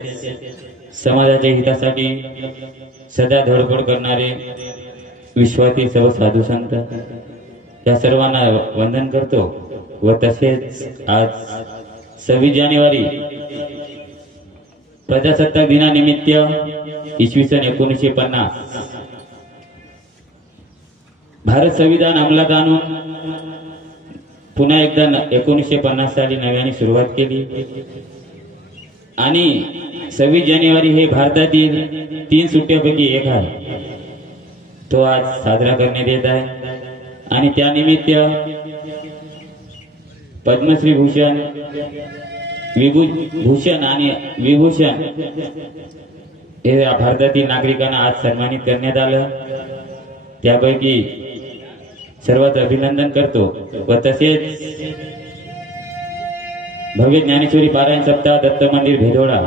समाजाच्या हितासाठी सदा धडपड करणारे विश्वातील सर्व साधू संत त्या सर्वांना वंदन करतो व तसेच आज 26 जानेवारी प्रजासत्ताक दिनानिमित्त इसवी सन 1950 भारत संविधान अंमलात आणून पुन्हा एकदा 1950 साली नव्याने सुरुवात केली आणि 26 जानेवारी हे भारतातील 3 सुट्ट्यापैकी एक आहे तो आज साजरा करण्यात येत आहे आणि त्यानिमित्त पद्मश्री भूषण विभूषण आणि विभूषण हे भारतातील नागरिकांना आज सन्मानित करण्यात आलं। त्यापैकी सर्वात अभिनंदन करतो व तसेच भव्य ज्ञानेश्वरी पारायण सप्ताह दत्त मंदिर भेदोडा